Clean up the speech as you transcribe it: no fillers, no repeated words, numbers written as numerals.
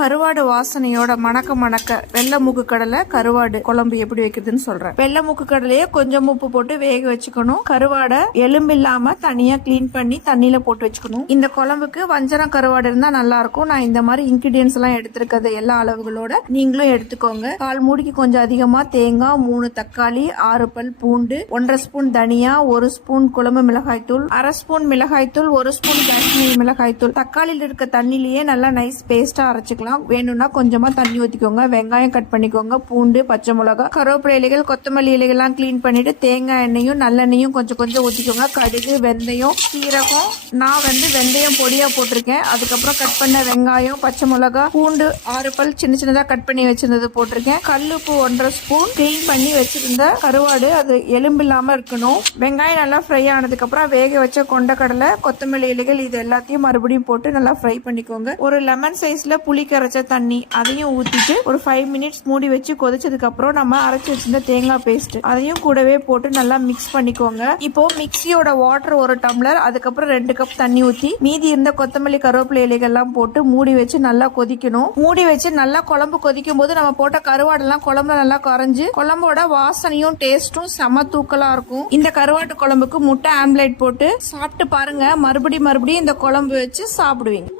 கருவாடு வாசனையோட மணக்க மணக்க வெள்ளை மூக்கு கடலை கருவாடு குழம்பு எப்படி வைக்கிறதுன்னு சொல்றேன். வெள்ளை மூக்கு கடலையே கொஞ்சம் உப்பு போட்டு வேக வச்சுக்கணும். கருவாடை எலும்பு இல்லாம தனியா கிளீன் பண்ணி தண்ணியில போட்டு வச்சுக்கணும். இந்த குழம்புக்கு வஞ்சரம் கருவாடு இருந்தா நல்லா இருக்கும். நான் இந்த மாதிரி இன்கிரீடியன்ஸ் எல்லாம் எடுத்திருக்கிறது எல்லா அளவுகளோட நீங்களும் எடுத்துக்கோங்க. 1/4 மூடிக்கு கொஞ்சம் அதிகமா தேங்காய், 3 தக்காளி, 6 பல் பூண்டு, 1/2 ஸ்பூன் தனியா, 1 ஸ்பூன் குழம்பு மிளகாய் தூள், 1/2 ஸ்பூன் மிளகாய் தூள், 1 ஸ்பூன் காஷ்மீரி மிளகாய் தூள். தக்காளியில் இருக்க தண்ணிலேயே நல்லா நைஸ் பேஸ்டா அரைச்சுக்கலாம். வேணும்னா கொஞ்சமா தண்ணி ஊத்திக்கோங்க. வெங்காயம் கட் பண்ணிக்கோங்க. பூண்டு, பச்சை மிளகாய், கருவேப்பிலை இலைகள், கொத்தமல்லி இலைகள்லாம் கிளீன் பண்ணிட்டு தேங்காய் எண்ணெயும் நல்லெண்ணையும் கொஞ்சம் கொஞ்சம் ஊத்திக்கோங்க. கடுகு, வெந்தயம், சீரகம். நான் வெந்தயம் பொடியா போட்டிருக்கேன். அதுக்கப்புறம் கட் பண்ண வெங்காயம், பச்சை மிளகாய், பூண்டு 6 பல் சின்ன சின்னதா கட் பண்ணி வச்சிருந்தது போட்டிருக்கேன். கல்லுப்பு 1/2 ஸ்பூன், கிளீன் பண்ணி வச்சிருந்த கருவாடு, அது எலும்பு இல்லாம இருக்கணும். வெங்காயம் நல்லா ஃப்ரை ஆனதுக்கு அப்புறம் வேக வச்ச கொண்டக்கடலை, கொத்தமல்லி இலைகள் இது எல்லாத்தையும் மறுபடியும் போட்டு நல்லா ஃப்ரை பண்ணிக்கோங்க. ஒரு லெமன் சைஸ்ல புளி கரைச்ச தண்ணி அதையும் ஊத்திட்டு ஒரு 5 மினிட்ஸ் மூடி வச்சு கொதிச்சதுக்கு அப்புறம் நம்ம அரைச்சு வச்சிருந்த தேங்காய் பேஸ்ட் அதையும் கூடவே போட்டு நல்லா மிக்ஸ் பண்ணிக்கோங்க. இப்போ மிக்சியோட வாட்டர் 1 டம்ளர், அதுக்கப்புறம் 2 கப் தண்ணி ஊத்தி மீதி இருந்த கொத்தமல்லி கருவேப்பிலை இலைகள்லாம் போட்டு மூடி வச்சு நல்லா கொதிக்கணும். மூடி வச்சு நல்லா குழம்பு கொதிக்கும் போது நம்ம போட்ட கருவாடெல்லாம் குழம்புல நல்லா கரைஞ்சு குழம்போட வாசனையும் டேஸ்டும் செம தூக்கலா இருக்கும். இந்த கருவாட்டு குழம்புக்கு முட்டை ஆம்லேட் போட்டு சாப்பிட்டு பாருங்க. மறுபடியும் இந்த குழம்பு வச்சு சாப்பிடுவீங்க.